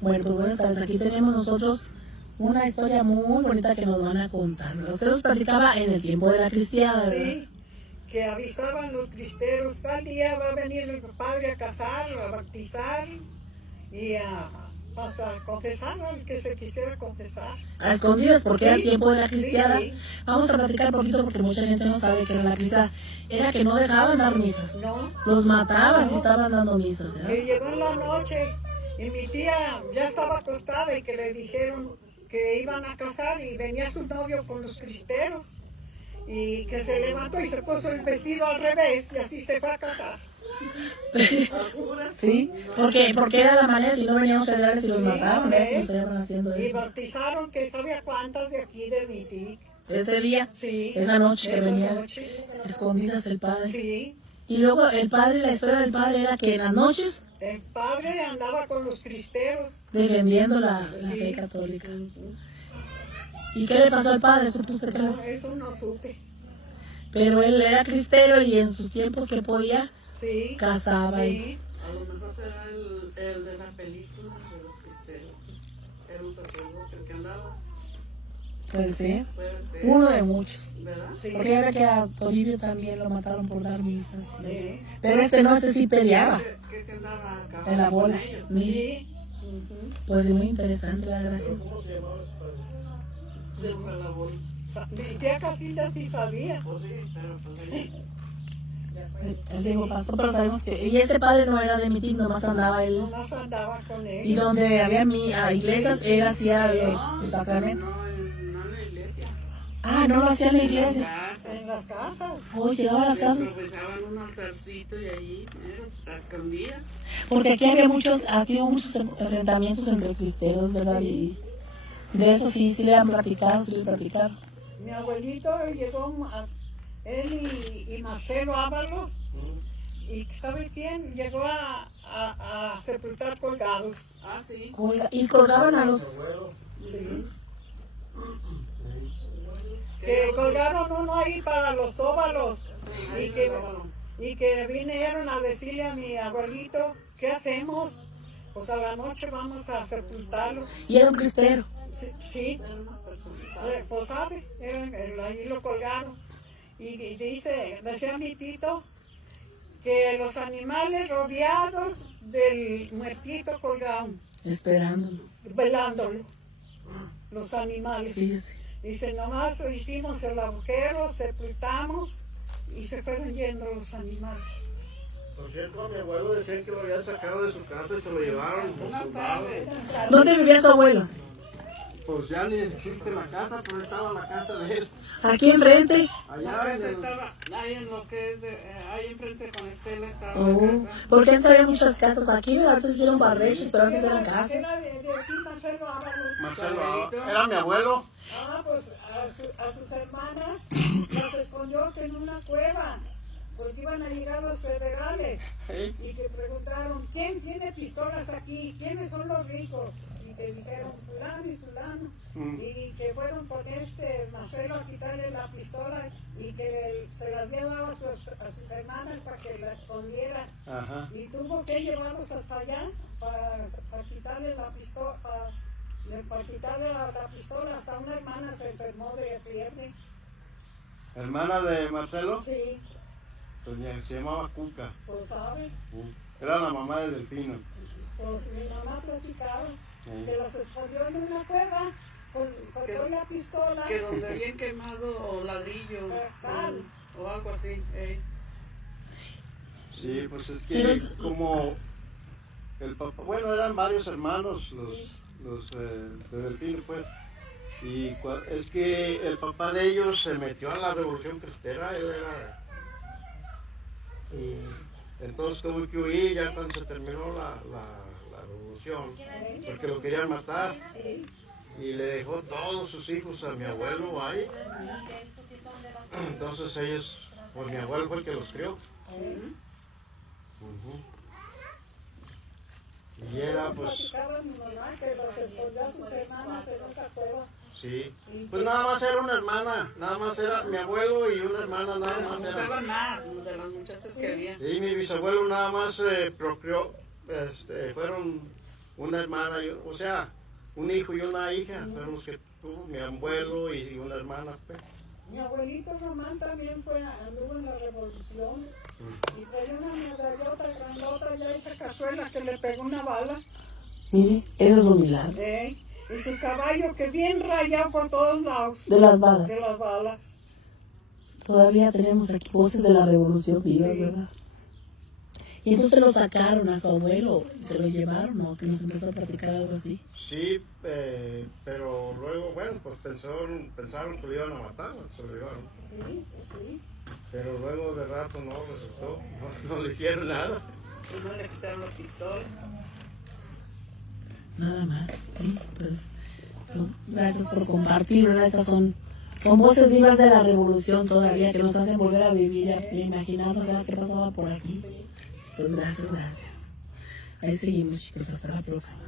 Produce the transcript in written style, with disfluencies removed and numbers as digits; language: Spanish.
Bueno, pues buenas tardes. Aquí tenemos nosotros una historia muy bonita que nos van a contar. Usted nos platicaba en el tiempo de la cristiada, ¿verdad? Sí, que avisaban los cristeros, tal día va a venir el padre a casar, a bautizar y a confesar, ¿no? El que se quisiera confesar. A escondidas, porque era el Sí, tiempo de la cristiada. sí, sí. Vamos a platicar un poquito porque mucha gente no sabe que era la cristiada. Era que no dejaban dar misas. No. Los mataban si No. estaban dando misas, ¿verdad? Que llegó en la noche y mi tía ya estaba acostada y que le dijeron que iban a casar y venía su novio con los cristeros y que se levantó y se puso el vestido al revés y así se fue a casar. Sí, porque era la manera, si no venían federales y los Sí, mataban, ¿ves? ¿ves? Se estaban haciendo Y eso. bautizaron que sabía cuántas de aquí de Mitic. Ese día, Sí, esa noche que esa venía noche. escondidas el padre. Sí, Y luego el padre, la historia del padre era que en las noches el padre andaba con los cristeros. defendiendo la Sí. fe católica. ¿Y qué le pasó al padre? ¿Supo usted que no? No, eso no supe. Pero él era cristero y en sus tiempos que podía, Sí, cazaba. sí. A lo mejor será el de la película de los cristeros. Era un sacerdote el que andaba. Puede ser. Puede ser. Uno de muchos. ¿Verdad? Sí. Porque ya ve que a Toribio también lo mataron por dar misas. Sí. Pero este no, este sí peleaba Que se andaba acá en la bola. con ellos. Sí. Sí. Ujú. Pues sí, muy interesante, la gracias. Se fue la bola. Mi tía Casilda sí sabía. Pues sí, pero pues ahí. El tiempo pasó, pero sabemos que... Y ese padre no era de mitin, nomás andaba él. Nomás andaba con Y él. donde había iglesias, él hacía los No, sacramentos. no en la iglesia. Ah, no lo hacía en la iglesia. Casa. En las casas. Oh, llegaba a las casas. Aprovechaban un altarcito y ahí, a escondidas. Porque aquí hubo muchos enfrentamientos entre cristeros, ¿verdad? Y de eso sí le han platicado, sí le platicaron. Mi abuelito llegó, él y Marcelo Ábalos, y ¿sabe quién? Llegó a sepultar colgados. Ah, sí. Y colgaban a los... Sí. Que colgaron uno ahí para los óvalos y que vinieron a decirle a mi abuelito, ¿qué hacemos? Pues a la noche vamos a sepultarlo. Y era un cristero. Sí, sí. Era una persona. Pues sabe, ahí lo colgaron. Y decía mi tito, que los animales rodeados del muertito colgado, Esperándolo. velándolo, los animales. Dice. Dice, nomás hicimos el agujero, sepultamos y se fueron yendo los animales. Por cierto, a mi abuelo decían que lo habían sacado de su casa y se lo llevaron los soldados. ¿Dónde vivía su abuelo? Pues ya ni existe la casa, pero estaba la casa de él. Aquí enfrente. Allá La en casa el... estaba, ahí en lo que es, ahí enfrente con Estela estaba Oh, la casa. porque antes había muchas casas aquí, ¿verdad? Antes hicieron barrechos, pero antes eran casas. Era de aquí Marcelo Ábalos. Marcelo, era mi abuelo. Ah, pues a sus hermanas las escondió en una cueva, porque iban a llegar los federales. Sí. Y que preguntaron, ¿quién tiene pistolas aquí? ¿Quiénes son los ricos? Y que dijeron, fulano y fulano. Y que fueron con Marcelo a quitarle la pistola y que se las había dado a sus hermanas para que la escondieran. Ajá. Y tuvo que llevarlos hasta allá para quitarle la pistola. Para quitarle la pistola, hasta una hermana se enfermó de fiebre. Hermana de Marcelo, Sí, se llamaba Cuca. pues sabe, Era la mamá de Delfino. pues mi mamá platicaba Sí. que los escondió en una cueva con la pistola. Que donde habían quemado ladrillo Cal. o algo así. Sí, pues es Pero que es- como el papá, bueno, eran varios hermanos los de Delfino, pues. Y es que el papá de ellos se metió a la revolución cristera, él era... Y entonces tuvo que huir ya cuando se terminó la revolución, porque lo querían matar. Sí, Y le dejó todos sus hijos a mi abuelo ahí. Entonces ellos, pues mi abuelo fue el que los crió. Ujú. Y era pues, platicaba mi mamá que los escondió a sus hermanas en esa cueva. sí. Pues nada más era una hermana, nada más era mi abuelo y una hermana nada Pero más se era. juntaban más de las muchachas que había. Y mi bisabuelo nada más procreó, fueron una hermana, o sea, un hijo y una hija, fueron los que tuvo mi abuelo y una hermana. Pues. Mi abuelito Román también anduvo en la revolución y traía una medallota grandota ya esa cazuela que le pegó una bala. Mire, eso es un milagro. Y su caballo que bien rayado por todos lados. De las balas. De las balas. Todavía tenemos aquí voces de la revolución vivas, Sí. ¿verdad? Y entonces lo sacaron a su abuelo, se lo llevaron, ¿no? Que nos empezó a platicar algo así. Sí, pero luego, bueno, pues pensaron que lo iban a matar, se lo llevaron. Sí, sí. Pero luego de rato no resultó, no le hicieron nada. Y no le quitaron la pistola. Nada más, sí, pues gracias por compartir, ¿verdad? Esas son voces vivas de la revolución todavía que nos hacen volver a vivir, a imaginarnos qué pasaba por aquí. Pues gracias. Ahí seguimos, chicos, hasta la próxima.